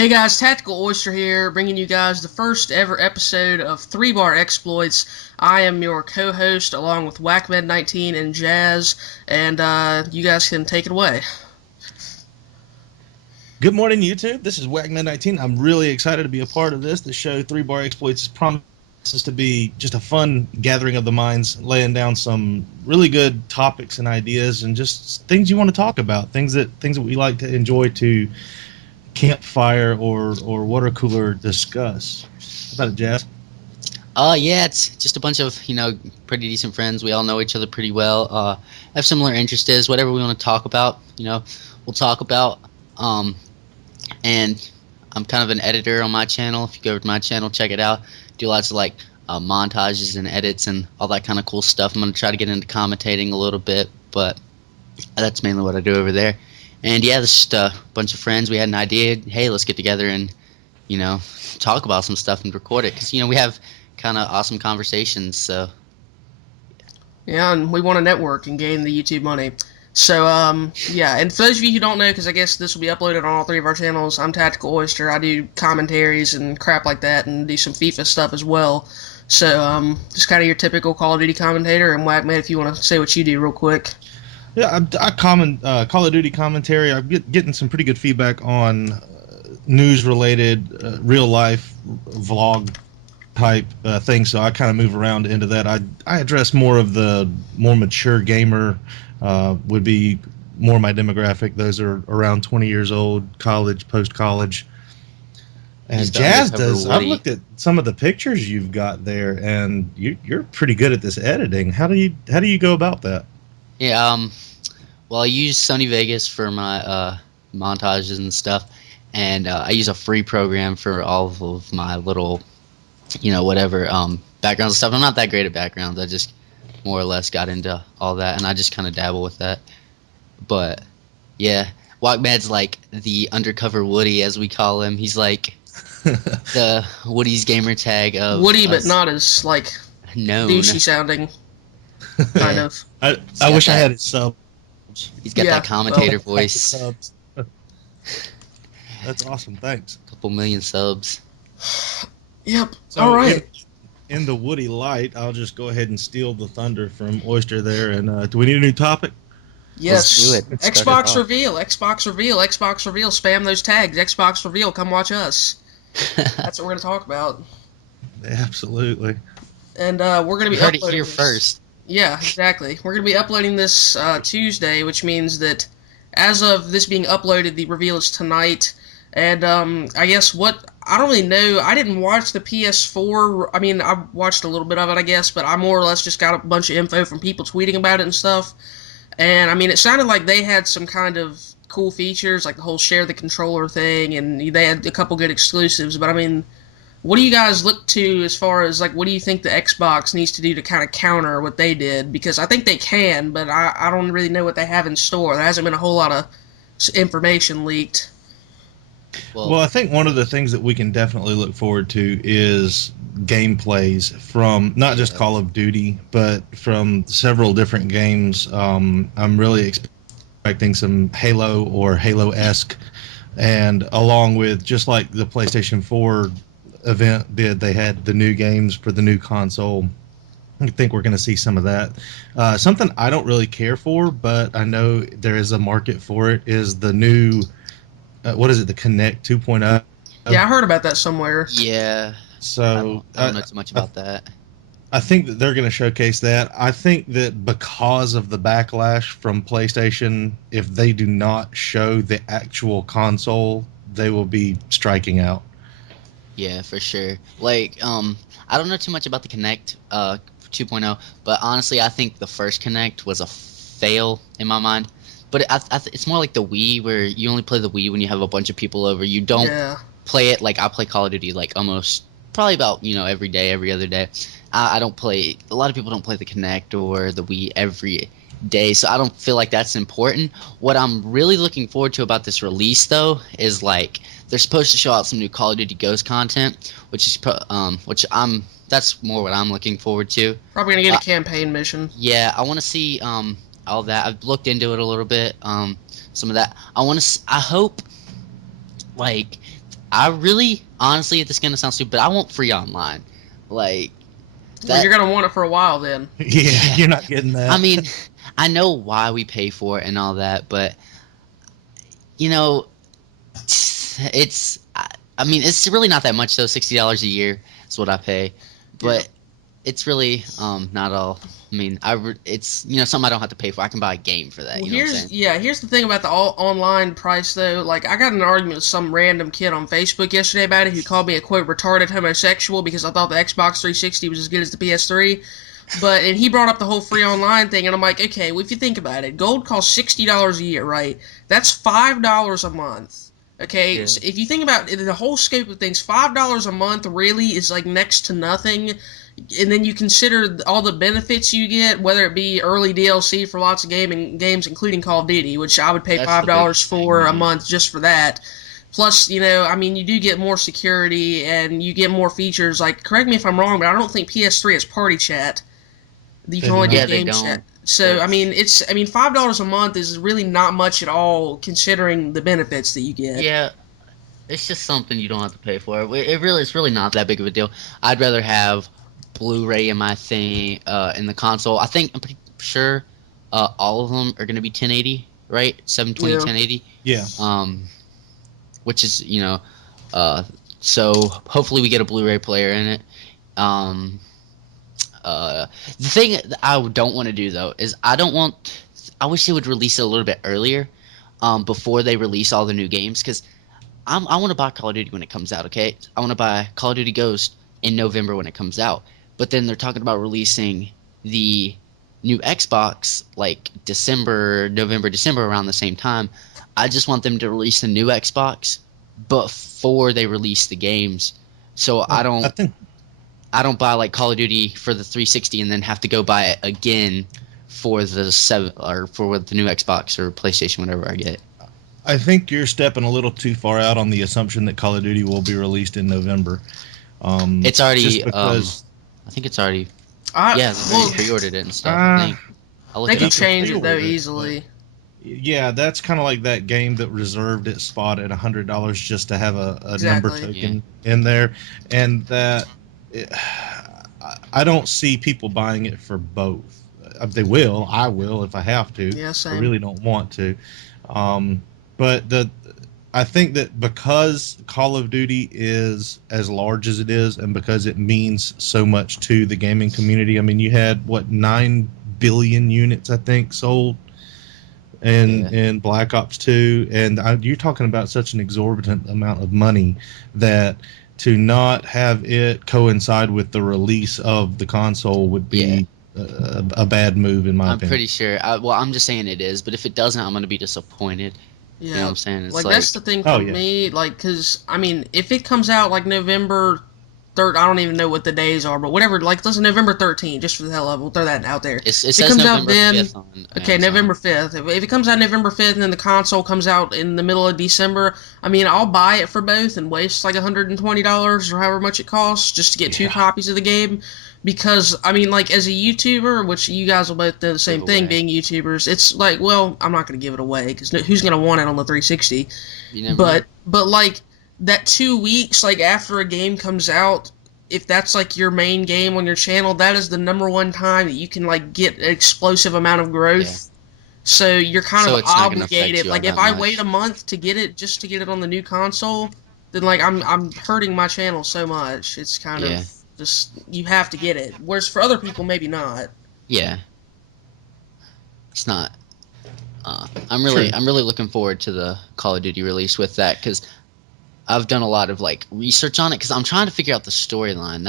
Hey guys, Tactical Oyster here, bringing you guys the first ever episode of 3-Bar Exploits. I am your co-host along with WhackMed19 and Jxzz, and you guys can take it away. Good morning, YouTube. This is WhackMed19. I'm really excited to be a part of this. The show 3-Bar Exploits promises to be just a fun gathering of the minds, laying down some really good topics and ideas, and just things you want to talk about, things that we like to enjoy to campfire or water cooler discuss. How about it, Jazz? Yeah, it's just a bunch of, pretty decent friends. We all know each other pretty well. Have similar interests. Whatever we want to talk about, we'll talk about. And I'm kind of an editor on my channel. If you go over to my channel, check it out. Do lots of montages and edits and all that kind of cool stuff. I'm going to try to get into commentating a little bit, but that's mainly what I do over there. And yeah, this is just a bunch of friends. We had an idea. Hey, let's get together and, talk about some stuff and record it. Because, we have kind of awesome conversations. So Yeah, and we want to network and gain the YouTube money. So, yeah, and for those of you who don't know, because I guess this will be uploaded on all three of our channels, I'm Tactical Oyster. I do commentaries and crap like that and do some FIFA stuff as well. So, just kind of your typical Call of Duty commentator. And WhackMed, if you want to say what you do real quick. Yeah, I comment Call of Duty commentary. I'm getting some pretty good feedback on news-related, real-life vlog type things. So I kind of move around into that. I address more of the more mature gamer. Would be more my demographic. Those are around 20 years old, college, post-college. And Jxzz does. I've looked at some of the pictures you've got there, and you're pretty good at this editing. How do you go about that? yeah, well, I use Sony Vegas for my montages and stuff, and I use a free program for all of my little, whatever backgrounds and stuff. I'm not that great at backgrounds. I just more or less got into all that, and I just kind of dabble with that. But yeah, WhackMed's like the undercover Woody, as we call him. He's like the Woody's gamer tag of Woody, us. but not as, douchey sounding, kind of. I wish I had his subs. He's got that commentator voice. Subs. That's awesome. Thanks. Couple million subs. Yep. So all right. In the Woody light, I'll just go ahead and steal the thunder from Oyster there. And do we need a new topic? Yes. Let's do it. Xbox reveal. Xbox reveal. Xbox reveal. Spam those tags. Xbox reveal. Come watch us. That's what we're going to talk about. Absolutely. And we're going to be You heard it uploading here this. first. Yeah, exactly. We're going to be uploading this Tuesday, which means that as of this being uploaded, the reveal is tonight. And I guess I don't really know. I didn't watch the PS4. I mean, I watched a little bit of it, I guess, but I more or less just got a bunch of info from people tweeting about it and stuff. And I mean, it sounded like they had some kind of cool features, like the whole share the controller thing, and they had a couple good exclusives. But I mean, what do you guys look to as far as, what do you think the Xbox needs to do to kind of counter what they did? Because I think they can, but I don't really know what they have in store. There hasn't been a whole lot of information leaked. Well, I think one of the things that we can definitely look forward to is gameplays from not just Call of Duty, but from several different games. I'm really expecting some Halo or Halo-esque, and along with just like the PlayStation 4 event did, they had the new games for the new console. I think we're going to see some of that. Something I don't really care for, but I know there is a market for it, is the new... what is it? The Kinect 2.0. Yeah, I heard about that somewhere. Yeah. So I don't know too much about that. I think that they're going to showcase that. I think that because of the backlash from PlayStation, if they do not show the actual console, they will be striking out. Yeah, for sure. I don't know too much about the Kinect 2.0, but honestly, I think the first Kinect was a fail in my mind. But it's more like the Wii, where you only play the Wii when you have a bunch of people over. You don't play it like I play Call of Duty, almost probably about every day, every other day. I don't play. A lot of people don't play the Kinect or the Wii every day, so I don't feel like that's important. What I'm really looking forward to about this release, though, is they're supposed to show out some new Call of Duty Ghost content, that's more what I'm looking forward to. Probably gonna get a campaign mission. Yeah, I want to see all that. I've looked into it a little bit. Some of that. I hope I really, honestly, this is gonna sound stupid, but I want free online. Like that. Well, you're gonna want it for a while then. Yeah, you're not getting that. I mean, I know why we pay for it and all that, but you know, it's. I mean, it's really not that much though. $60 a year is what I pay, but it's really not all. I mean, it's something I don't have to pay for. I can buy a game for that. Well, You know what I'm saying? here's the thing about the online price though. Like, I got in an argument with some random kid on Facebook yesterday about it who called me a quote retarded homosexual because I thought the Xbox 360 was as good as the PS3. And he brought up the whole free online thing, and I'm like, okay, well, if you think about it, gold costs $60 a year, right? That's $5 a month. Okay, Yeah. so if you think about the whole scope of things, $5 a month really is like next to nothing. And then you consider all the benefits you get, whether it be early DLC for lots of games, including Call of Duty, which I would pay That's $5 the big for thing, a man. month just for that. Plus, I mean, you do get more security and you get more features. Like, correct me if I'm wrong, but I don't think PS3 has party chat. You can only do do not. They game don't. chat. So That's- I mean, $5 a month is really not much at all considering the benefits that you get. Yeah, it's just something you don't have to pay for. It's really not that big of a deal. I'd rather have Blu-ray in my thing in the console. I'm pretty sure all of them are going to be 1080, right? 720 Yeah. 1080. Yeah. Which is so hopefully we get a Blu-ray player in it. The thing that I don't want to do though is I wish they would release it a little bit earlier, before they release all the new games, because I want to buy Call of Duty when it comes out. Okay, I want to buy Call of Duty Ghost in November when it comes out, but then they're talking about releasing the new Xbox like November, December around the same time. I just want them to release the new Xbox before they release the games, so I don't buy like Call of Duty for the 360 and then have to go buy it again for the for the new Xbox or PlayStation, whatever I get. I think you're stepping a little too far out on the assumption that Call of Duty will be released in November. It's already. Just because I think it's already. I, Yeah, they well, pre-ordered it and stuff. I think. I'll look they it can up. change it though pre-ordered it, easily. yeah, that's kind of like that game that reserved its spot at $100 just to have a number Exactly. token in there, and I don't see people buying it for both. They will. I will if I have to. Yeah, same. I really don't want to. But I think that because Call of Duty is as large as it is, and because it means so much to the gaming community. I mean, you had 9 billion units I think sold in Black Ops 2, and you're talking about such an exorbitant amount of money that to not have it coincide with the release of the console would be a bad move in my I'm opinion. pretty sure. I'm just saying it is, but if it doesn't, I'm going to be disappointed. Yeah, You know what I'm saying? It's like that's the thing for Oh, yeah. me. Like, cause I mean, if it comes out like November 3rd, I don't even know what the days are, but whatever. Like, let's November 13th, just for the hell of it, we'll throw that out there. It says comes out November then. 5th on Okay, Amazon. November 5th. If it comes out November 5th and then the console comes out in the middle of December, I mean, I'll buy it for both and waste like $120 or however much it costs just to get 2 copies of the game. Because, I mean, like, as a YouTuber, which you guys will both do the same Give thing, away. being YouTubers, it's like, well, I'm not going to give it away because who's going to want it on the 360? You never know. But like, that 2 weeks, like, after a game comes out, if that's like your main game on your channel, that is the number one time that you can like get an explosive amount of growth. Yeah. So you're kind So of it's not gonna affect obligated. you Like all if that I much. wait a month to get it just to get it on the new console, then like I'm hurting my channel so much. It's kind Yeah. of just you have to get it. Whereas for other people maybe not. Yeah. It's not. I'm really looking forward to the Call of Duty release with that, because I've done a lot of like research on it, because I'm trying to figure out the storyline.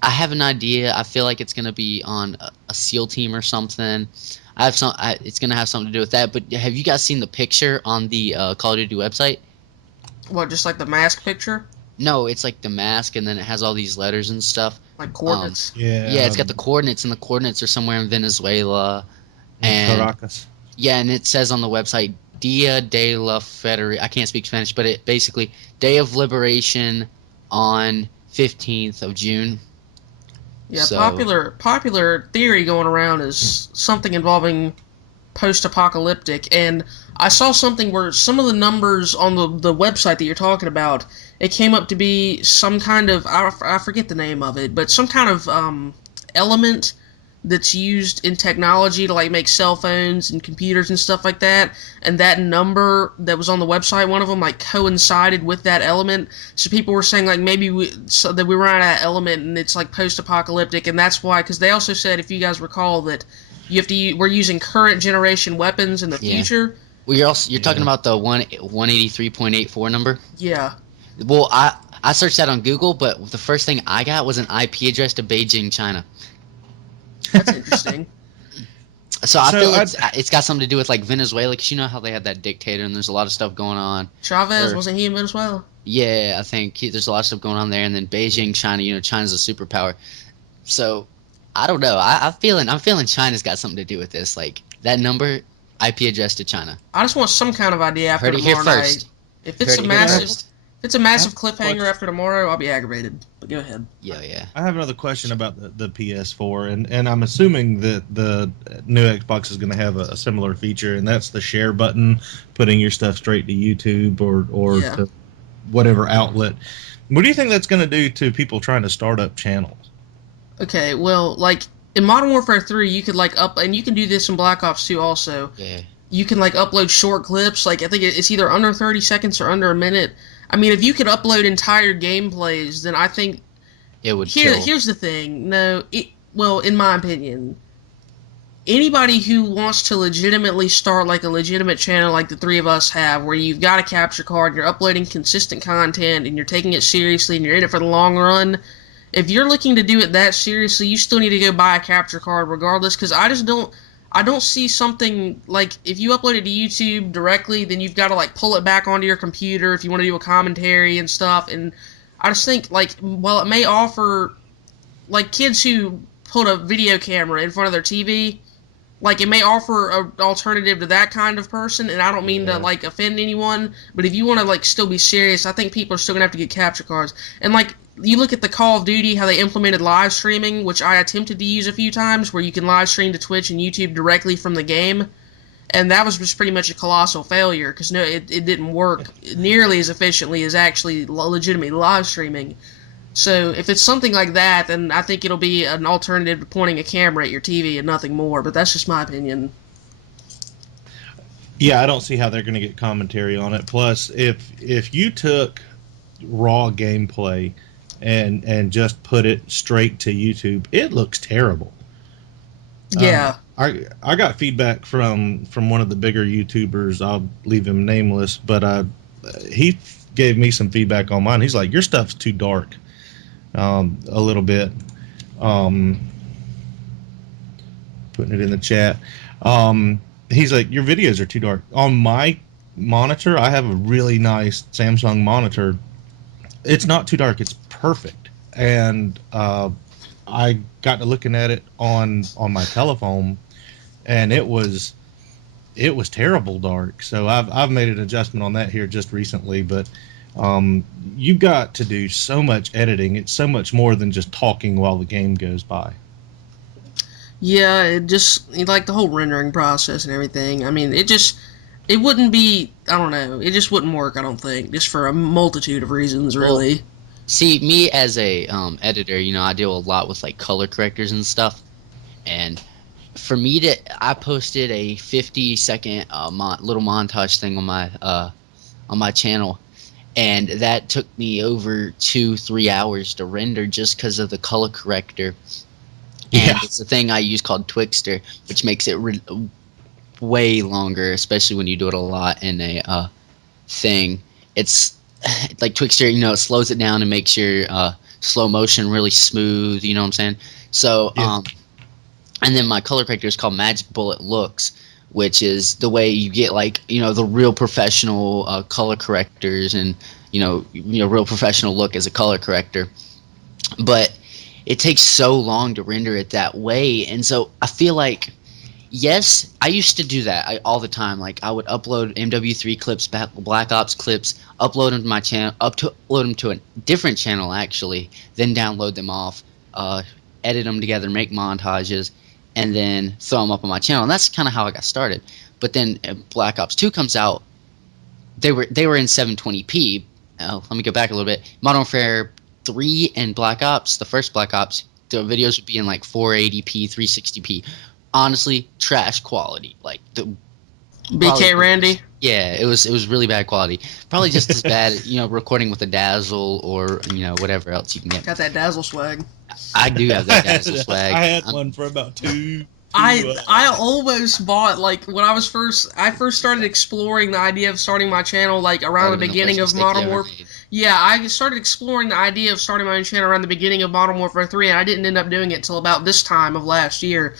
I have an idea. I feel like it's gonna be on a SEAL team or something. It's gonna have something to do with that. But have you guys seen the picture on the Call of Duty website? What, just like the mask picture? No, it's like the mask, and then it has all these letters and stuff. Like coordinates. Yeah, it's got the coordinates, and the coordinates are somewhere in Venezuela. And Caracas. yeah, and it says on the website, Dia de la Federación. I can't speak Spanish, but it basically Day of Liberation on 15th of June. Yeah, So- popular theory going around is something involving post-apocalyptic, and I saw something where some of the numbers on the website that you're talking about, it came up to be some kind of, I forget the name of it, but some kind of element that's used in technology to like make cell phones and computers and stuff like that, and that number that was on the website, one of them like coincided with that element. So people were saying like maybe that we ran out of element and it's like post-apocalyptic, and that's why. Because they also said, if you guys recall, that we're using current generation weapons in the future. Well, you're talking about the 183.84 number. Yeah. Well, I searched that on Google, but the first thing I got was an IP address to Beijing, China. That's interesting. So I feel it's got something to do with like Venezuela, because you know how they had that dictator and there's a lot of stuff going on. Chavez, wasn't he in Venezuela? Yeah, I think there's a lot of stuff going on there. And then Beijing, China, you know, China's a superpower. So I don't know. I'm feeling China's got something to do with this. Like that number, IP address to China. I just want some kind of idea after tomorrow night. If it's a massive cliffhanger after tomorrow, I'll be aggravated. But go ahead. Yeah. I have another question about the PS4, and I'm assuming that the new Xbox is going to have a similar feature, and that's the share button, putting your stuff straight to YouTube or to whatever outlet. What do you think that's going to do to people trying to start up channels? Okay, well, like in Modern Warfare 3, you could like and you can do this in Black Ops 2 also. Yeah. You can like upload short clips. Like I think it's either under 30 seconds or under a minute. I mean, if you could upload entire gameplays, then I think it would kill. Here's the thing. No, well, in my opinion, anybody who wants to legitimately start like a legitimate channel like the three of us have, where you've got a capture card, you're uploading consistent content, and you're taking it seriously, and you're in it for the long run, if you're looking to do it that seriously, you still need to go buy a capture card regardless, because I don't see something like if you upload it to YouTube directly, then you've got to like pull it back onto your computer if you want to do a commentary and stuff. And I just think like, while it may offer like kids who put a video camera in front of their TV, like it may offer an alternative to that kind of person. And I don't mean to like offend anyone, but if you want to like still be serious, I think people are still gonna have to get capture cards. And like, you look at the Call of Duty, how they implemented live streaming, which I attempted to use a few times, where you can live stream to Twitch and YouTube directly from the game, and that was just pretty much a colossal failure, because it didn't work nearly as efficiently as actually legitimately live streaming. So if it's something like that, then I think it'll be an alternative to pointing a camera at your TV and nothing more, but that's just my opinion. Yeah, I don't see how they're going to get commentary on it. Plus, if you took raw gameplay and just put it straight to YouTube, it looks terrible. Yeah. I got feedback from one of the bigger YouTubers. I'll leave him nameless, but he gave me some feedback on mine. He's like, your stuff's too dark, a little bit. Putting it in the chat. He's like, your videos are too dark. On my monitor, I have a really nice Samsung monitor. It's not too dark. It's perfect. And I got to looking at it on my telephone, and it was terrible dark. So I've made an adjustment on that here just recently. But you've got to do so much editing. It's so much more than just talking while the game goes by. Yeah, it just like the whole rendering process and everything. I mean, it wouldn't be, I don't know, it just wouldn't work, I don't think, just for a multitude of reasons, really. Well, see, me as a editor, you know, I deal a lot with like color correctors and stuff, and for me I posted a 50-second little montage thing on my channel, and that took me over 2-3 hours to render just because of the color corrector. And it's a thing I use called Twixtor, which makes it way longer, especially when you do it a lot in a thing. It's like Twixtor, you know, it slows it down and makes your slow motion really smooth, you know what I'm saying? So, and then my color corrector is called Magic Bullet Looks, which is the way you get like, you know, the real professional color correctors and, you know, real professional look as a color corrector. But it takes so long to render it that way, and so I feel like, yes, I used to do that all the time. Like I would upload MW3 clips, Black Ops clips, upload them to my channel, upload them to a different channel actually, then download them off, edit them together, make montages, and then throw them up on my channel. And that's kind of how I got started. But then Black Ops 2 comes out. They were in 720p. Let me go back a little bit. Modern Warfare 3 and Black Ops, the first Black Ops, the videos would be in like 480p, 360p. Honestly, trash quality. Like the BK Randy. Yeah, it was really bad quality. Probably just as bad, recording with a Dazzle or whatever else you can get. Got that Dazzle swag. I do have that Dazzle swag. I had one for about two. I almost bought, like, when I first started exploring the idea of starting my channel, like, around the beginning of Modern Warfare. Yeah, I started exploring the idea of starting my own channel around the beginning of Modern Warfare 3, and I didn't end up doing it till about this time of last year.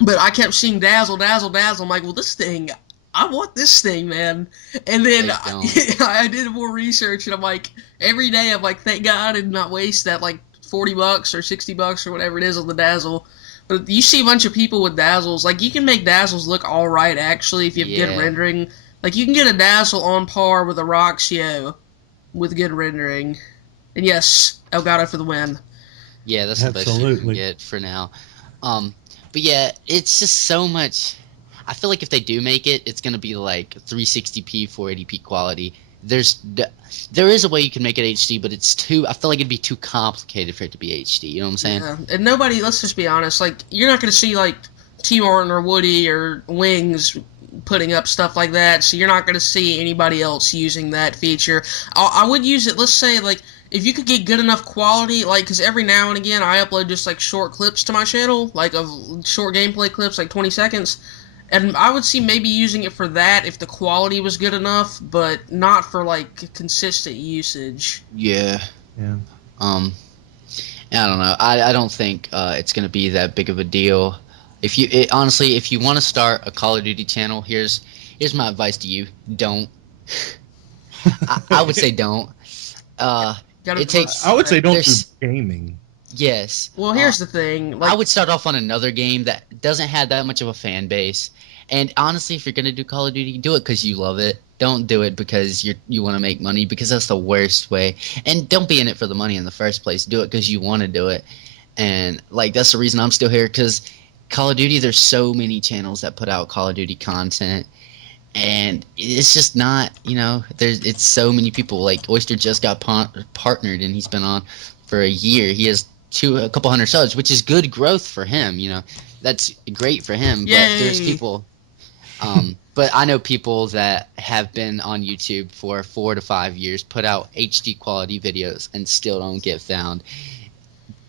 But I kept seeing Dazzle. I'm like, well, this thing, I want this thing, man. And then I did more research, and I'm like, every day I'm like, thank God I did not waste that, like, $40 or $60 or whatever it is on the Dazzle. But you see a bunch of people with Dazzles. Like, you can make Dazzles look alright, actually, if you have good rendering. Like, you can get a Dazzle on par with a Roxio with good rendering. And yes, Elgato for the win. Yeah, that's the best you can get for now. But yeah, it's just so much. I feel like if they do make it, it's going to be like 360p, 480p quality. There is a way you can make it HD, but I feel like it'd be too complicated for it to be HD. You know what I'm saying? Yeah. And nobody, let's just be honest, like, you're not going to see, like, T. Martin or Woody or Wings putting up stuff like that, so you're not going to see anybody else using that feature. I would use it, let's say, like, if you could get good enough quality, like, because every now and again I upload just, like, short clips to my channel, like, of short gameplay clips, like 20 seconds. And I would see maybe using it for that if the quality was good enough, but not for, like, consistent usage. Yeah. Yeah. I don't know. I don't think it's gonna be that big of a deal. Honestly, if you want to start a Call of Duty channel, here's my advice to you: don't. I would say don't. I would say don't do gaming. Yes. Well, here's the thing. Like, I would start off on another game that doesn't have that much of a fan base. And honestly, if you're going to do Call of Duty, do it because you love it. Don't do it because you want to make money, because that's the worst way. And don't be in it for the money in the first place. Do it because you want to do it. And, like, that's the reason I'm still here, because Call of Duty, there's so many channels that put out Call of Duty content. And it's just not, it's so many people. Like, Oyster just got partnered, and he's been on for a year. He has a couple hundred subs, which is good growth for him. That's great for him. Yay. But there's people, but I know people that have been on YouTube for 4 to 5 years, put out HD quality videos, and still don't get found.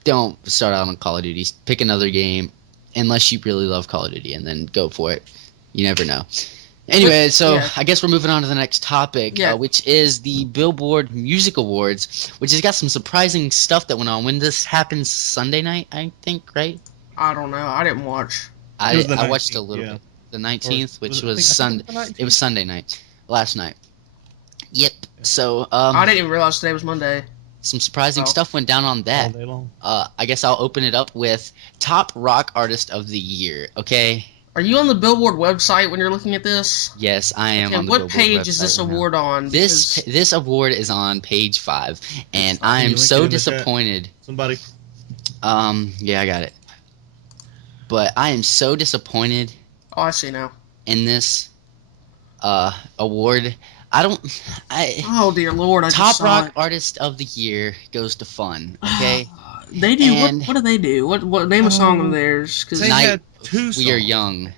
Don't start out on Call of Duty. Pick another game, unless you really love Call of Duty, and then go for it. You never know. Anyway, so I guess we're moving on to the next topic, which is the Billboard Music Awards, which has got some surprising stuff that went on. When this happens Sunday night, I think, right? I don't know. I didn't watch. I watched a little bit. The 19th, which was Sunday. It was Sunday night, last night. Yep. So I didn't even realize today was Monday. Some surprising stuff went down on that. All day long. I guess I'll open it up with Top Rock Artist of the Year. Okay. Are you on the Billboard website when you're looking at this? Yes, I am on the Billboard website. What page is this award on? This award is on page 5, and I am so disappointed. Somebody. Yeah, I got it. But I am so disappointed. Oh, I see now. In this award, oh dear Lord! Top Rock Artist of the Year goes to Fun. Okay. They do. What do they do? What name a song of theirs? Because they had 2 songs. We Are Young.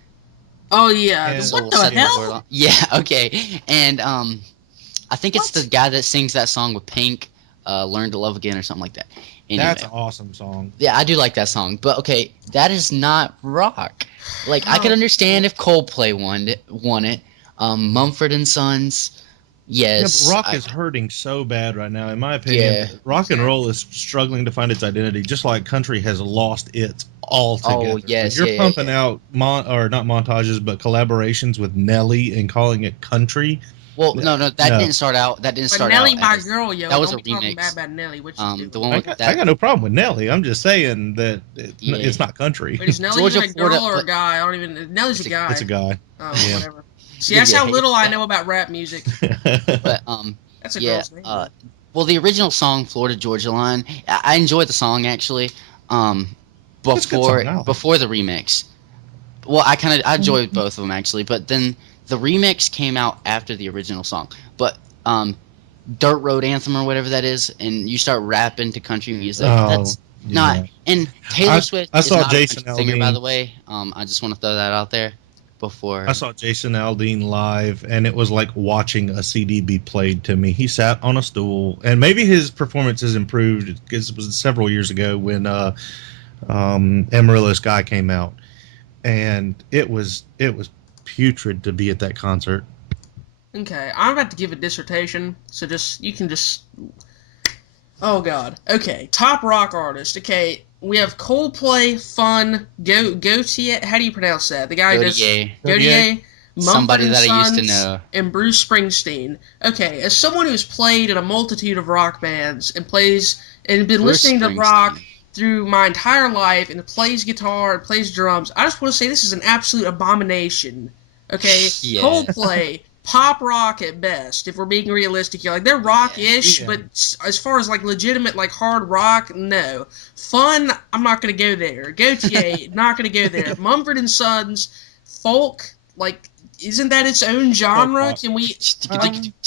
Oh yeah. And what the hell? Yeah. Okay. And I think it's the guy that sings that song with Pink, "Learn to Love Again" or something like that. Anyway. That's an awesome song. Yeah, I do like that song. But okay, that is not rock. Like, I could understand if Coldplay won it. Mumford & Sons. Yes. Yeah, but rock is hurting so bad right now, in my opinion. Yeah. Rock and roll is struggling to find its identity, just like country has lost its altogether. Oh, yes. You're pumping out not montages, but collaborations with Nelly and calling it country. Well, no, that didn't start out. That didn't start Nelly, out. my girl, yo. That was don't a be talking remix. bad about Nelly. What you the one with I got no problem with Nelly. I'm just saying that it's not country. Wait, is Nelly a girl or a guy? I don't even. Nelly's a guy. It's a guy. Oh, yeah. Whatever. See, that's how little I know about rap music. But that's a girl's name. Well, the original song "Florida Georgia Line," I enjoyed the song actually. Before the remix, Well, I enjoyed both of them actually, but then the remix came out after the original song. But Dirt Road Anthem or whatever that is, and you start rapping to country music. That's not. And Taylor Swift I is saw not Jason a country singer, by Aldean. the way. I just want to throw that out there before. I saw Jason Aldean live, and it was like watching a CD be played to me. He sat on a stool, and maybe his performance has improved because it was several years ago when Amarillo Sky came out, and it was putrid to be at that concert. Okay, I'm about to give a dissertation, so you can just. Oh God. Okay, top rock artist. Okay, we have Coldplay, Fun, Gautier. How do you pronounce that? The guy who does Gautier. Somebody that I used to Sons, know. And Bruce Springsteen. Okay, as someone who's played in a multitude of rock bands and been listening to rock through my entire life and plays guitar and plays drums, I just want to say this is an absolute abomination. Okay, Yeah. Coldplay, pop rock at best. If we're being realistic here, like they're rock-ish, but as far as like legitimate like hard rock, no. Fun, I'm not gonna go there. Gautier, not gonna go there. Mumford and Sons, folk, like. Isn't that its own genre? Can we?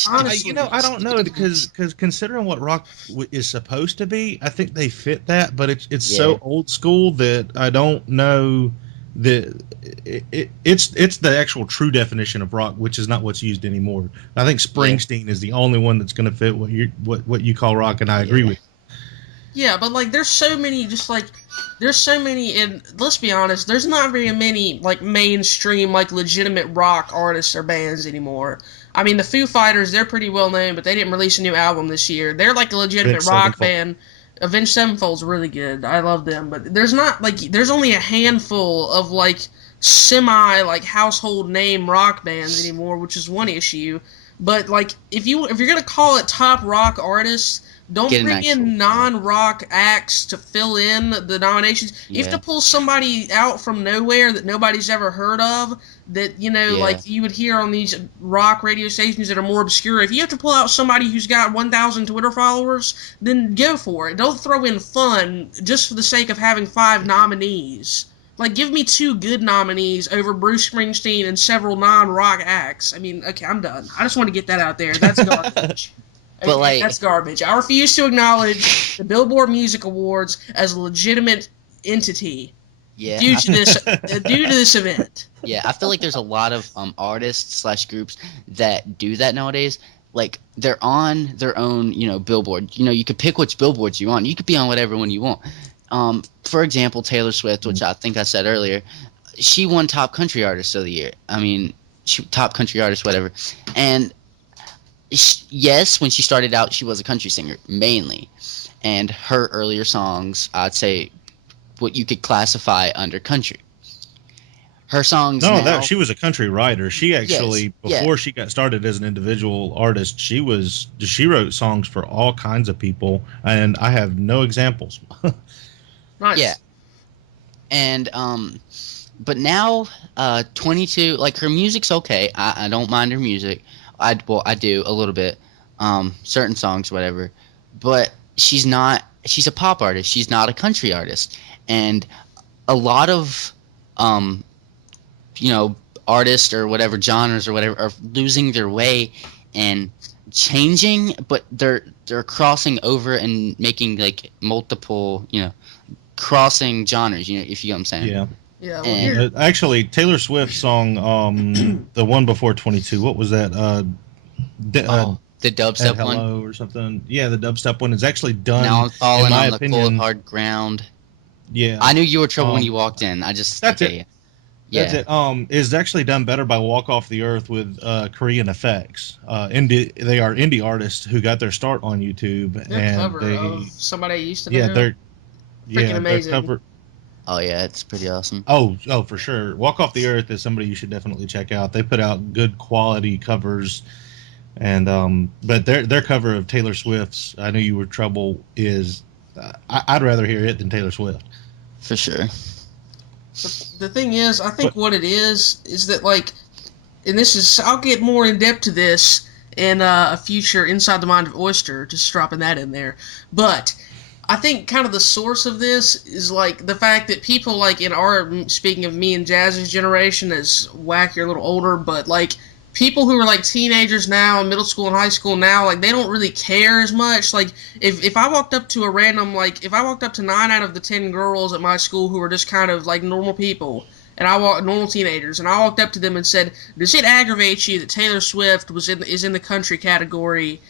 Honestly, I don't know because considering what rock is supposed to be, I think they fit that. But it's so old school that I don't know that it's the actual true definition of rock, which is not what's used anymore. I think Springsteen is the only one that's going to fit what you call rock, and I agree with. Yeah, but like there's so many, and let's be honest, there's not very many like mainstream like legitimate rock artists or bands anymore. I mean, the Foo Fighters, they're pretty well known, but they didn't release a new album this year. They're like a legitimate rock band. Avenged Sevenfold's really good. I love them, but there's only a handful of like semi like household name rock bands anymore, which is one issue. But like if you're gonna call it top rock artists, don't bring in non-rock acts to fill in the nominations. You have to pull somebody out from nowhere that nobody's ever heard of, that, like you would hear on these rock radio stations that are more obscure. If you have to pull out somebody who's got 1,000 Twitter followers, then go for it. Don't throw in Fun just for the sake of having 5 nominees. Like, give me 2 good nominees over Bruce Springsteen and several non-rock acts. I mean, okay, I'm done. I just want to get that out there. That's garbage. But like, that's garbage. I refuse to acknowledge the Billboard Music Awards as a legitimate entity due to this event. Yeah, I feel like there's a lot of artists / groups that do that nowadays. Like, they're on their own, billboard. You could pick which billboards you want. You could be on whatever one you want. For example, Taylor Swift, which I think I said earlier, she won Top Country Artist of the Year. I mean, Top Country Artist, whatever. And yes, when she started out, she was a country singer mainly, and her earlier songs, I'd say, what you could classify under country. Her songs. She was a country writer. She actually, before she got started as an individual artist, she wrote songs for all kinds of people, and I have no examples. Nice. Yeah, and but now, 22. Like, her music's okay. I don't mind her music. I do a little bit, certain songs, whatever, but she's a pop artist. She's not a country artist. And a lot of, artists or whatever, genres or whatever, are losing their way and changing, but they're crossing over and making like multiple, crossing genres, if you know what I'm saying. Yeah. Yeah, well, actually, Taylor Swift's song, the one before 22, what was that? The dubstep one? Hello or something. Yeah, the dubstep one is actually done. Now I'm falling on the opinion, cold, hard ground. Yeah. I knew you were trouble when you walked in. That's it. Is actually done better by Walk Off the Earth with Korean effects. They are indie artists who got their start on YouTube. Their cover of somebody I used to know. They're freaking amazing. Their cover. Oh yeah, it's pretty awesome. Oh, for sure. Walk Off the Earth is somebody you should definitely check out. They put out good quality covers, and but their cover of Taylor Swift's "I Knew You Were Trouble" is I'd rather hear it than Taylor Swift. For sure. But the thing is, I think what it is that like, and this is, I'll get more in depth to this in a future Inside the Mind of Oyster, just dropping that in there. But I think kind of the source of this is like the fact that people like in our, speaking of me and Jazz's generation, is whack, a little older, but like people who are like teenagers now in middle school and high school now, like they don't really care as much. Like if I walked up to a random, like if I walked up to 9 out of the 10 girls at my school who were just kind of like normal people, and normal teenagers, and I walked up to them and said, "Does it aggravate you that Taylor Swift is in the country category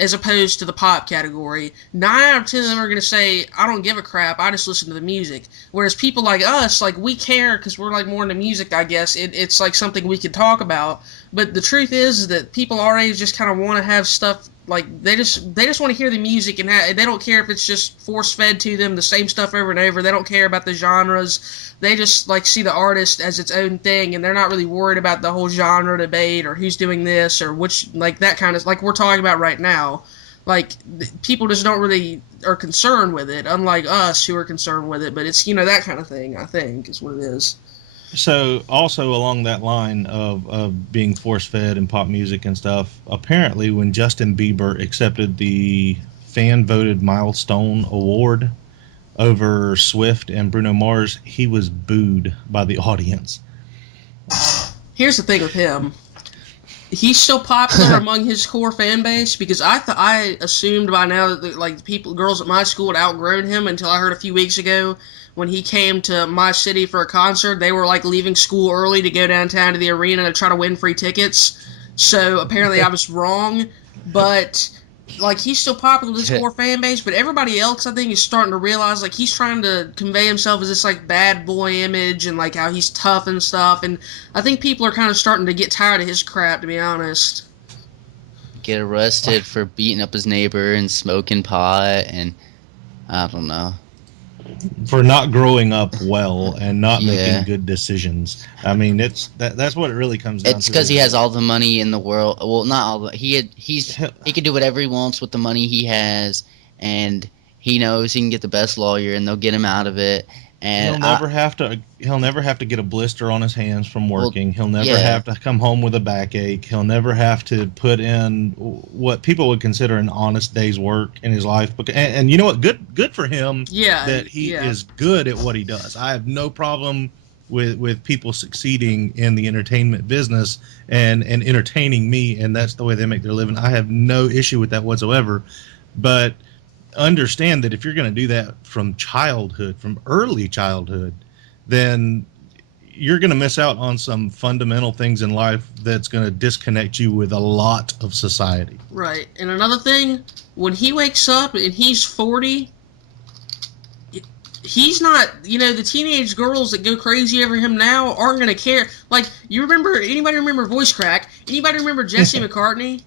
as opposed to the pop category?" 9 out of 10 of them are going to say, "I don't give a crap, I just listen to the music." Whereas people like us, like, we care because we're like more into music, I guess. It's like something we could talk about. But the truth is that people our age just kind of want to have stuff, like, they just want to hear the music, and they don't care if it's just force-fed to them, the same stuff over and over. They don't care about the genres. They just, like, see the artist as its own thing, and they're not really worried about the whole genre debate or who's doing this or which, like, that kind of, like we're talking about right now. Like, people just don't really are concerned with it, unlike us who are concerned with it. But it's, that kind of thing, I think, is what it is. So, also along that line of being force-fed and pop music and stuff, apparently when Justin Bieber accepted the fan-voted Milestone Award over Swift and Bruno Mars, he was booed by the audience. Here's the thing with him. He's still popular among his core fan base, because I assumed by now that, like, girls at my school had outgrown him, until I heard a few weeks ago when he came to my city for a concert. They were like leaving school early to go downtown to the arena to try to win free tickets. So apparently I was wrong, but like, he's still popular with his core fan base, but everybody else, I think, is starting to realize, like, he's trying to convey himself as this, like, bad boy image, and, like, how he's tough and stuff, and I think people are kind of starting to get tired of his crap, to be honest. Get arrested for beating up his neighbor and smoking pot, and I don't know. For not growing up well and not making good decisions. I mean, that's what it really comes down to. It's because he has all the money in the world. Well, not all. He can do whatever he wants with the money he has, and he knows he can get the best lawyer, and they'll get him out of it. And he'll never have to get a blister on his hands from working. He'll never have to come home with a backache. He'll never have to put in what people would consider an honest day's work in his life. And you know what? Good for him. That he is good at what he does. I have no problem with people succeeding in the entertainment business and entertaining me, and that's the way they make their living. I have no issue with that whatsoever. But understand that if you're going to do that from early childhood, then you're going to miss out on some fundamental things in life that's going to disconnect you with a lot of society. Right. And another thing, when he wakes up and he's 40, he's not, the teenage girls that go crazy over him now aren't going to care. Like, anybody remember Voice Crack? Anybody remember Jesse McCartney?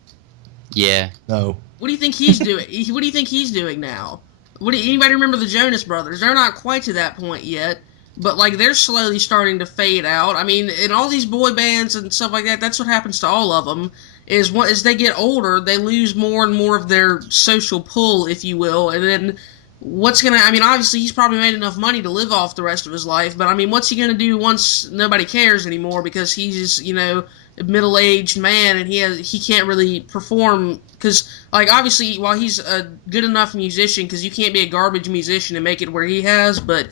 Yeah. No. What do you think he's doing? What do you think he's doing now? Anybody remember the Jonas Brothers? They're not quite to that point yet, but like, they're slowly starting to fade out. I mean, in all these boy bands and stuff like that, that's what happens to all of them. As they get older, they lose more and more of their social pull, if you will, and then obviously he's probably made enough money to live off the rest of his life, but I mean, what's he gonna do once nobody cares anymore, because he's a middle-aged man, and he can't really perform, because, like, obviously, while he's a good enough musician, because you can't be a garbage musician and make it where he has, but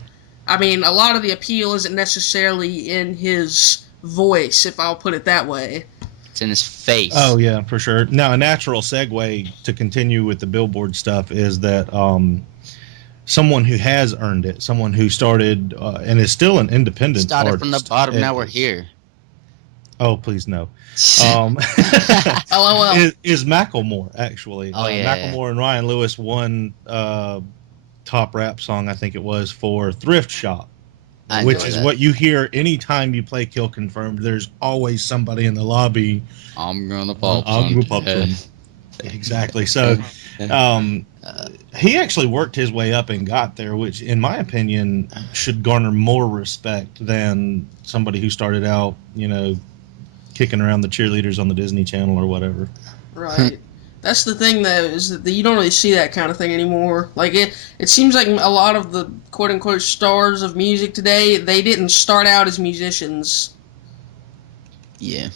I mean, a lot of the appeal isn't necessarily in his voice, if I'll put it that way. It's in his face. Oh yeah, for sure. Now, a natural segue to continue with the Billboard stuff is that someone who has earned it, someone who started and is still an independent artist. Started from the bottom, now we're here. Oh, please no. LOL. Is Macklemore, actually. Oh, yeah. Macklemore and Ryan Lewis won top rap song, I think it was, for Thrift Shop, which is what you hear anytime you play Kill Confirmed. There's always somebody in the lobby. I'm gonna pop some. Exactly. So he actually worked his way up and got there, which, in my opinion, should garner more respect than somebody who started out, kicking around the cheerleaders on the Disney Channel or whatever. Right. That's the thing, though, is that you don't really see that kind of thing anymore. Like, it seems like a lot of the quote-unquote stars of music today, they didn't start out as musicians. Yeah.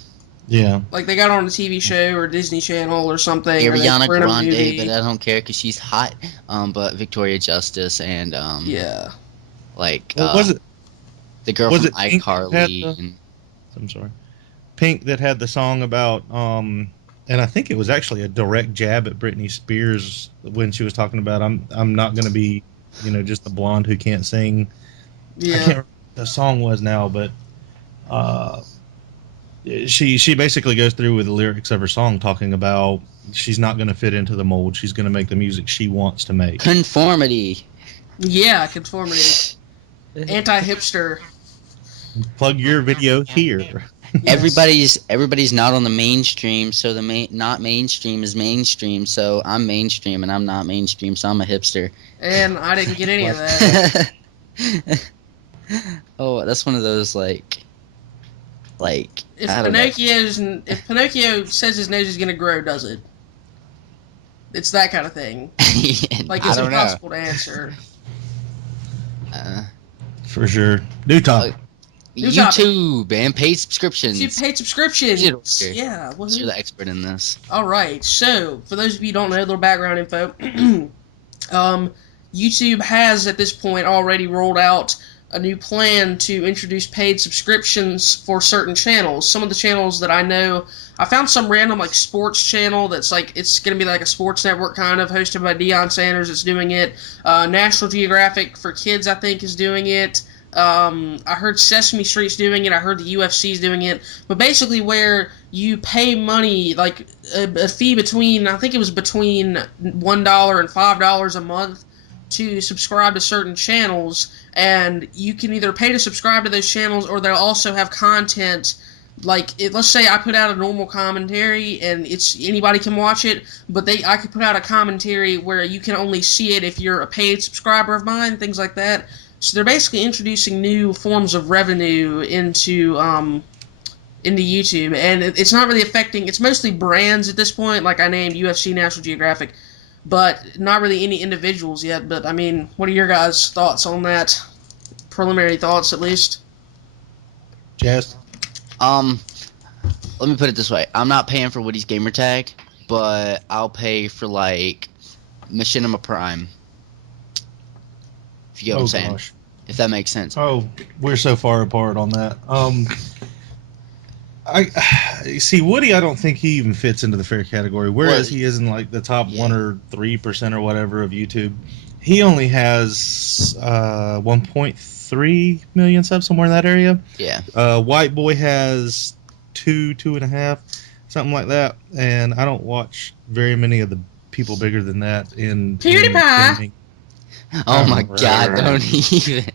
Yeah. Like they got on a TV show or Disney Channel or something. Ariana or Grande, but I don't care because she's hot. But Victoria Justice and yeah. like was it the girl was from it Pink iCarly? And I'm sorry, Pink that had the song about and I think it was actually a direct jab at Britney Spears when she was talking about I'm not going to be, just a blonde who can't sing. Yeah. I can't remember what the song was now, but she basically goes through with the lyrics of her song talking about she's not going to fit into the mold. She's going to make the music she wants to make. Conformity. Yeah, conformity. Anti-hipster. Plug your video here. Yes. Everybody's not on the mainstream, so the not mainstream is mainstream. So I'm mainstream and I'm not mainstream, so I'm a hipster. And I didn't get any of that. Oh, that's one of those like if Pinocchio says his nose is gonna grow, does it? It's that kind of thing. Like it's impossible to answer. For sure. New topic. YouTube and paid subscriptions. Paid subscriptions. Yeah. You're the expert in this. All right. So, for those of you who don't know, a little background info. YouTube has, at this point, already rolled out a new plan to introduce paid subscriptions for certain channels. Some of the channels that I know, I found some random like sports channel that's like, it's going to be like a sports network kind of, hosted by Deion Sanders that's doing it. National Geographic for Kids, I think, is doing it. I heard Sesame Street's doing it. I heard the UFC's doing it. But basically where you pay money, like a fee between, I think it was between $1 and $5 a month to subscribe to certain channels, and you can either pay to subscribe to those channels, or they'll also have content like let's say I put out a normal commentary and it's anybody can watch it, but I could put out a commentary where you can only see it if you're a paid subscriber of mine, things like that. So they're basically introducing new forms of revenue into YouTube, and it's not really affecting. It's mostly brands at this point, like I named UFC, National Geographic, but not really any individuals yet. But I mean, what are your guys' thoughts on that? Preliminary thoughts, at least. Jazz. Let me put it this way: I'm not paying for Woody's gamertag, but I'll pay for like Machinima Prime. If you get what I'm saying. Gosh. If that makes sense. Oh, we're so far apart on that. I see Woody. I don't think he even fits into the fair category. Whereas he is in like the top 1 or 3% or whatever of YouTube. He only has 1.3 million subs, somewhere in that area. Yeah. White Boy has 2.5, something like that. And I don't watch very many of the people bigger than that in PewDiePie. Oh my God! Don't even.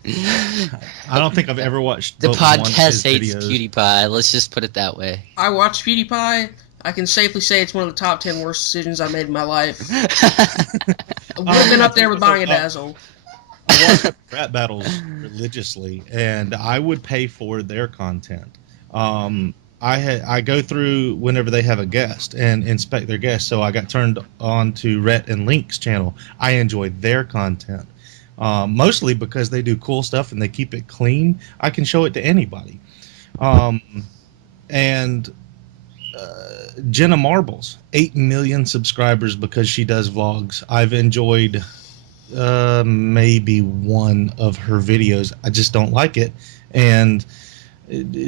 I don't think I've ever watched the podcast hates videos. PewDiePie. Let's just put it that way. I watch PewDiePie. I can safely say it's one of the top 10 worst decisions I made in my life. I've been up there with buying a Dazzle. I watch rap battles religiously, and I would pay for their content. I go through whenever they have a guest and inspect their guests. So I got turned on to Rhett and Link's channel. I enjoy their content, mostly because they do cool stuff and they keep it clean. I can show it to anybody. And Jenna Marbles, 8 million subscribers because she does vlogs. I've enjoyed maybe one of her videos. I just don't like it. And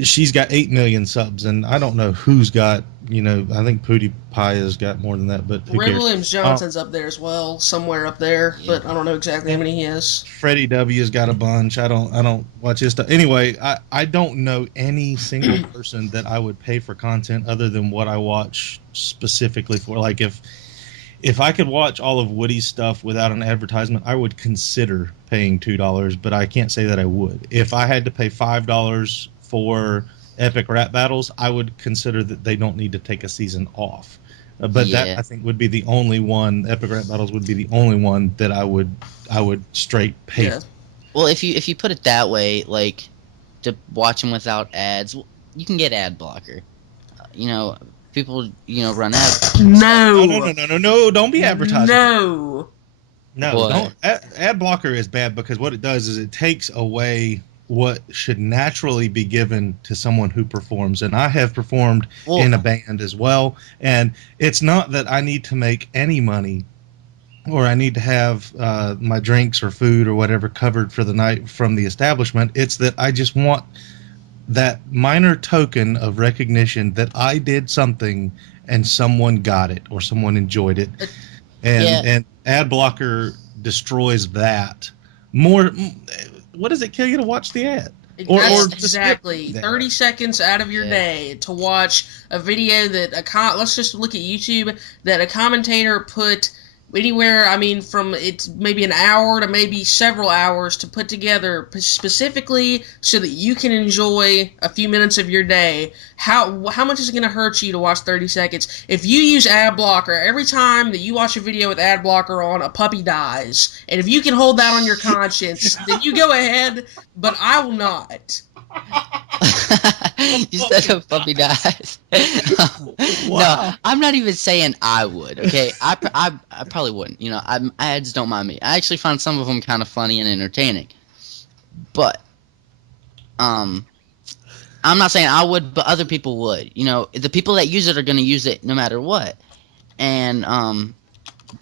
she's got 8 million subs, and I don't know who's got, I think PewDiePie has got more than that, but who Ray cares? Williams Johnson's up there as well, somewhere up there, but I don't know exactly how many he has. Freddie W's got a bunch. I don't watch his stuff. Anyway, I don't know any single person that I would pay for content other than what I watch specifically for. Like if I could watch all of Woody's stuff without an advertisement, I would consider paying $2, but I can't say that I would. If I had to pay $5 for epic rap battles, I would consider that they don't need to take a season off. But that, I think, would be the only one. Epic rap battles would be the only one that I would straight pay for. Well, if you put it that way, like to watch them without ads, you can get ad blocker. People run ads. No, don't be advertising. No, don't. Ad blocker is bad because what it does is it takes away what should naturally be given to someone who performs. And I have performed in a band as well. And it's not that I need to make any money or I need to have my drinks or food or whatever covered for the night from the establishment. It's that I just want that minor token of recognition that I did something and someone got it or someone enjoyed it. And ad blocker destroys that more. What does it kill you to watch the ad? Or exactly 30 seconds out of your day to watch a video that let's just look at YouTube, that a commentator put anywhere, I mean, from it's maybe an hour to maybe several hours to put together specifically so that you can enjoy a few minutes of your day. How much is it going to hurt you to watch 30 seconds? If you use ad blocker, every time that you watch a video with ad blocker on, a puppy dies. And if you can hold that on your conscience, then you go ahead, but I will not. You said a puppy dies. Wow. No, I'm not even saying I would. Okay, I probably wouldn't. You know, ads don't mind me. I actually find some of them kind of funny and entertaining. But I'm not saying I would, but other people would. You know, the people that use it are going to use it no matter what. And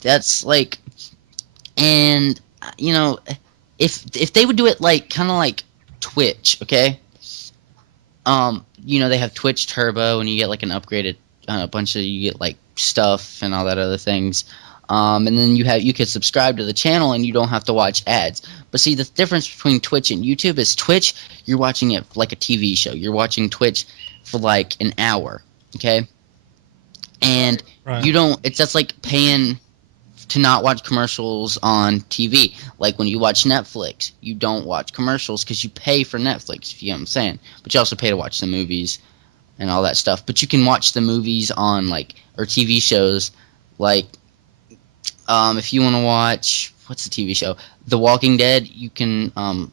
that's like, and you know, if they would do it like kind of like Twitch, okay? You know, they have Twitch Turbo, and you get like an upgraded you get like stuff and all that other things. And then you could subscribe to the channel, and you don't have to watch ads. But see, the difference between Twitch and YouTube is Twitch, you're watching it like a TV show. You're watching Twitch for like an hour, okay? And you don't. It's just like paying to not watch commercials on TV. Like when you watch Netflix, you don't watch commercials because you pay for Netflix, if you know what I'm saying. But you also pay to watch the movies and all that stuff. But you can watch the movies on like, or TV shows, like if you want to watch, what's the TV show? The Walking Dead, you can, I'm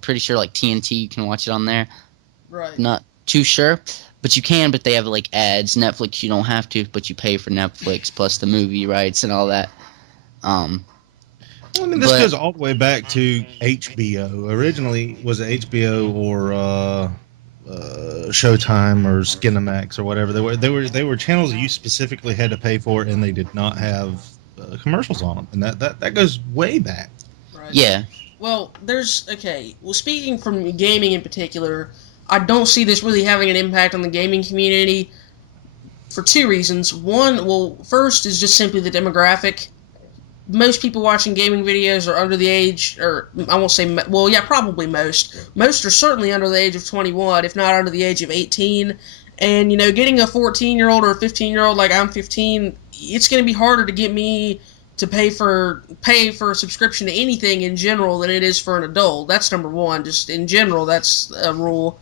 pretty sure like TNT, you can watch it on there. Right. Not too sure. But you can, but they have like ads. Netflix, you don't have to, but you pay for Netflix plus the movie rights and all that. Well, I mean, this goes all the way back to HBO. Originally, was it HBO or Showtime or Skinamax or whatever? They were channels that you specifically had to pay for, and they did not have commercials on them, and that goes way back. Right. Yeah. Well, speaking from gaming in particular, I don't see this really having an impact on the gaming community for two reasons. One, well, first is just simply the demographic. Most people watching gaming videos are under the age, or I won't say, well, yeah, probably most. Most are certainly under the age of 21, if not under the age of 18. And, you know, getting a 14-year-old or a 15-year-old like I'm 15, it's going to be harder to get me to pay for a subscription to anything in general than it is for an adult. That's number one. Just in general, that's a rule.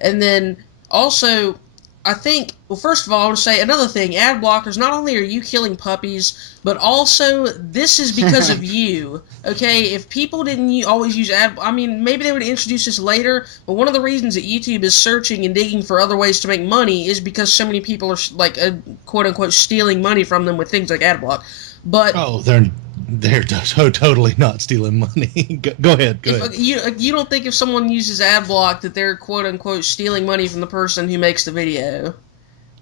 And then also, I think, well, first of all, I want to say another thing. Ad blockers, not only are you killing puppies, but also this is because of you. Okay, if people didn't always use I mean, maybe they would introduce this later, but one of the reasons that YouTube is searching and digging for other ways to make money is because so many people are, like, quote-unquote, stealing money from them with things like ad block. But they're totally not stealing money. Go ahead. You don't think if someone uses ad block that they're quote unquote stealing money from the person who makes the video?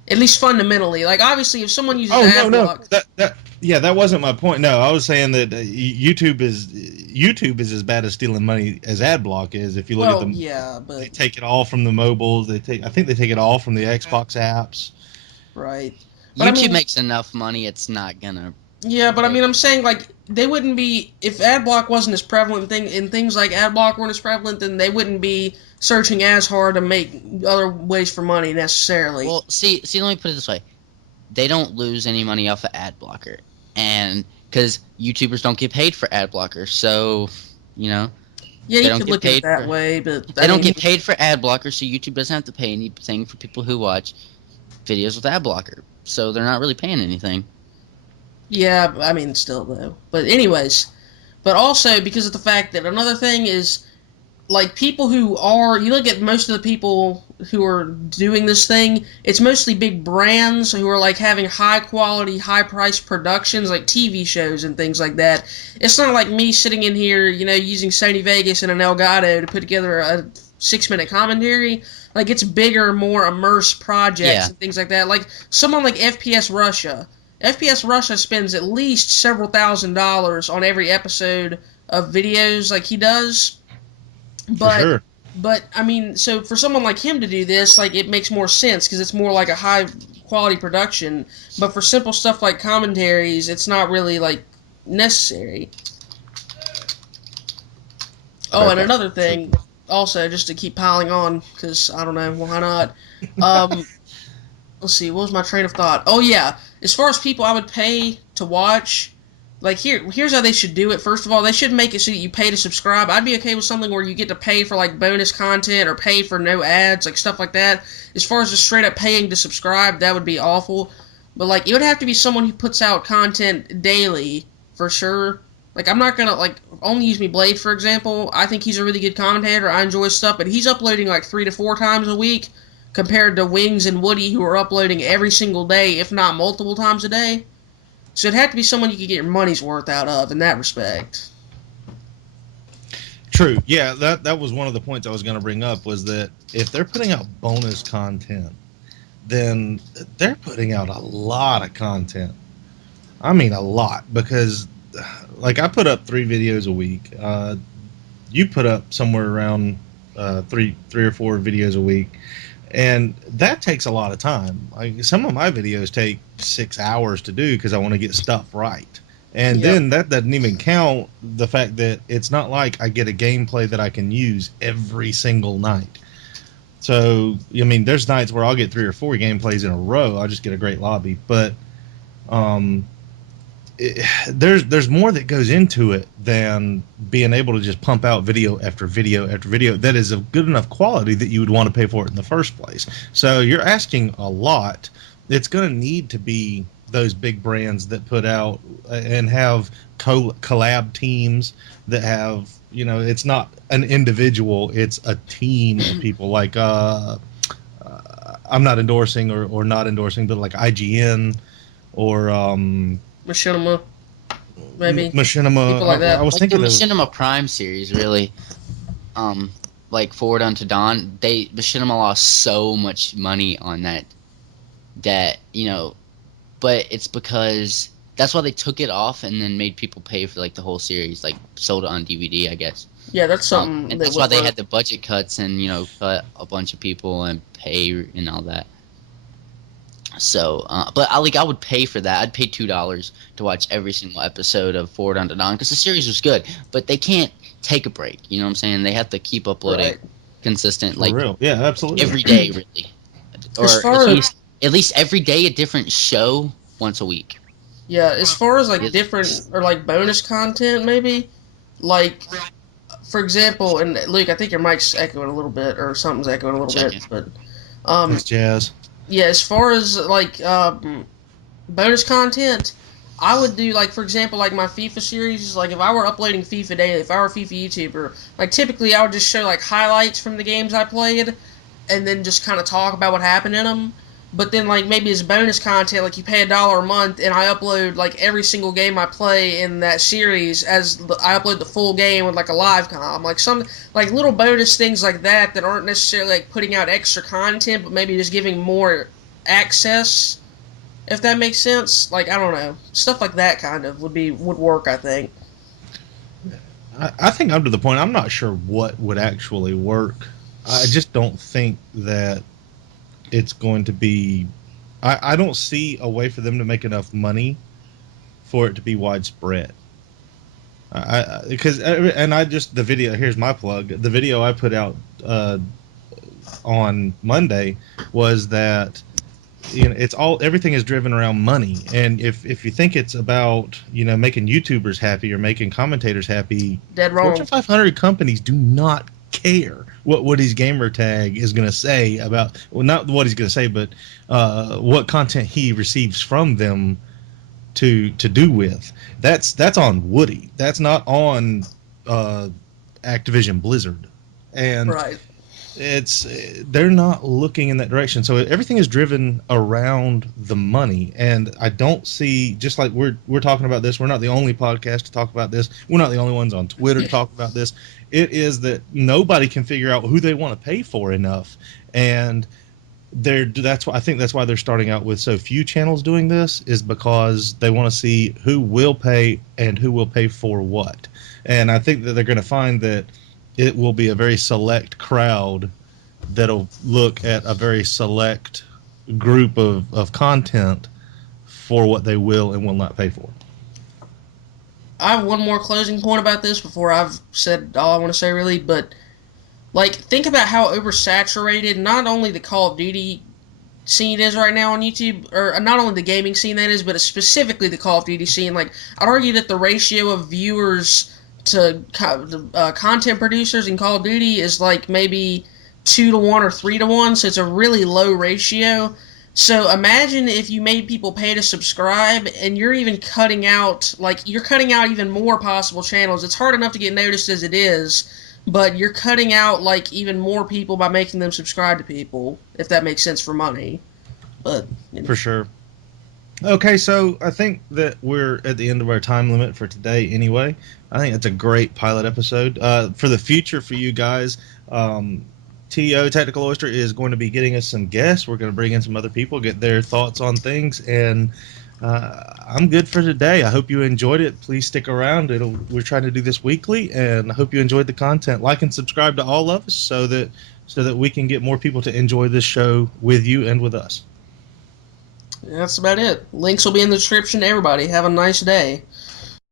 At least fundamentally, like obviously, if someone uses ad block, that wasn't my point. No, I was saying that YouTube is as bad as stealing money as ad block is. If you look at them, but they take it all from the mobiles. I think they take it all from the Xbox apps. Right. But YouTube makes enough money; it's not gonna. Yeah, but I mean, I'm saying, like, they wouldn't be, if ad block wasn't as prevalent and things like ad block weren't as prevalent, then they wouldn't be searching as hard to make other ways for money necessarily. Well, see, let me put it this way. They don't lose any money off of ad blocker. And, because YouTubers don't get paid for ad blocker, so, you know. Yeah, you could look at it that way, but... They don't get paid for ad blocker, so YouTube doesn't have to pay anything for people who watch videos with ad blocker. So they're not really paying anything. Yeah, I mean, still, though. But anyways, but also because of the fact that another thing is, like, people who are, you look at most of the people who are doing this thing, it's mostly big brands who are like having high quality, high price productions, like TV shows and things like that. It's not like me sitting in here, using Sony Vegas and an Elgato to put together a 6-minute commentary. Like, it's bigger, more immersed projects and things like that. Like someone like FPS Russia. FPS Russia spends at least several $1,000s on every episode of videos like he does. But, for sure. But, I mean, so for someone like him to do this, like, it makes more sense because it's more like a high-quality production. But for simple stuff like commentaries, it's not really, like, necessary. Oh, and another thing, also, just to keep piling on, because, I don't know, why not? Let's see, what was my train of thought? Oh, yeah, as far as people I would pay to watch... Like, here's how they should do it. First of all, they should make it so that you pay to subscribe. I'd be okay with something where you get to pay for, like, bonus content or pay for no ads, like, stuff like that. As far as just straight up paying to subscribe, that would be awful. But, like, it would have to be someone who puts out content daily, for sure. Like, I'm not gonna, like, only use me Blade, for example. I think he's a really good commentator. I enjoy his stuff, but he's uploading, like, 3 to 4 times a week compared to Wings and Woody, who are uploading every single day, if not multiple times a day. So it'd have to be someone you could get your money's worth out of in that respect. True. Yeah, that was one of the points I was going to bring up, was that if they're putting out bonus content, then they're putting out a lot of content. I mean, a lot, because like I put up 3 videos a week. You put up somewhere around 3 or 4 videos a week. And that takes a lot of time. Like, some of my videos take 6 hours to do because I want to get stuff right. And then that doesn't even count the fact that it's not like I get a gameplay that I can use every single night. So, I mean, there's nights where I'll get 3 or 4 gameplays in a row. I'll just get a great lobby. But there's more that goes into it than being able to just pump out video after video after video that is of good enough quality that you would want to pay for it in the first place. So you're asking a lot. It's going to need to be those big brands that put out and have collab teams that have, it's not an individual, it's a team of people. Like I'm not endorsing or not endorsing, but like IGN or Machinima, maybe. Machinima. People like that. I was thinking the Machinima Prime series, really. Like Forward Unto Dawn, Machinima lost so much money on that, but it's because that's why they took it off and then made people pay for like the whole series, like sold it on DVD, I guess. Yeah, that's something. And that's why they had the budget cuts and cut a bunch of people and pay and all that. So, but I would pay for that. I'd pay $2 to watch every single episode of Forward Unto Dawn because the series was good. But they can't take a break. You know what I'm saying? They have to keep uploading consistent, like real. Yeah, absolutely, every day, really, or at least every day a different show once a week. Yeah, as far as like different or like bonus content, maybe like. For example, and Luke, I think your mic's echoing a little bit, or something's echoing a little bit, but it's Jazz. Yeah, as far as like bonus content, I would do like, for example, like my FIFA series. Like if I were uploading FIFA daily, if I were a FIFA YouTuber, like typically I would just show like highlights from the games I played, and then just kind of talk about what happened in them. But then like maybe as bonus content, like you pay $1 a month, and I upload like every single game I play in that series as I upload the full game with like a live com, like some like little bonus things like that that aren't necessarily like putting out extra content, but maybe just giving more access, if that makes sense. Like I don't know, stuff like that kind of would work. I think. I think I'm to the point. I'm not sure what would actually work. I just don't think that it's going to be. I don't see a way for them to make enough money for it to be widespread. Because I just the video. Here's my plug. The video I put out on Monday was that everything is driven around money, and if you think it's about making YouTubers happy or making commentators happy, dead wrong. Fortune 500 companies do not care what his gamer tag is going to say about, well, not what he's going to say, but what content he receives from them to do with. That's on Woody. That's not on Activision Blizzard. And right. they're not looking in that direction. So everything is driven around the money, and I don't see, just like we're talking about this, we're not the only podcast to talk about this. We're not the only ones on Twitter to talk about this. It is that nobody can figure out who they want to pay for enough, and that's why they're starting out with so few channels doing this, is because they want to see who will pay and who will pay for what. And I think that they're going to find that it will be a very select crowd that'll look at a very select group of content for what they will and will not pay for. I have one more closing point about this before I've said all I want to say, really, but like, think about how oversaturated not only the Call of Duty scene is right now on YouTube, or not only the gaming scene that is, but specifically the Call of Duty scene. Like, I'd argue that the ratio of viewers to content producers in Call of Duty is like maybe 2-to-1 or 3-to-1, so it's a really low ratio. So imagine if you made people pay to subscribe, and you're cutting out even more possible channels. It's hard enough to get noticed as it is, but you're cutting out like even more people by making them subscribe to people, if that makes sense for money. But For sure. Okay, so I think that we're at the end of our time limit for today anyway. I think that's a great pilot episode. For the future for you guys, TO, Technical Oyster, is going to be getting us some guests. We're going to bring in some other people, get their thoughts on things, and I'm good for today. I hope you enjoyed it. Please stick around. We're trying to do this weekly, and I hope you enjoyed the content. Like and subscribe to all of us so that we can get more people to enjoy this show with you and with us. That's about it. Links will be in the description to everybody. Have a nice day.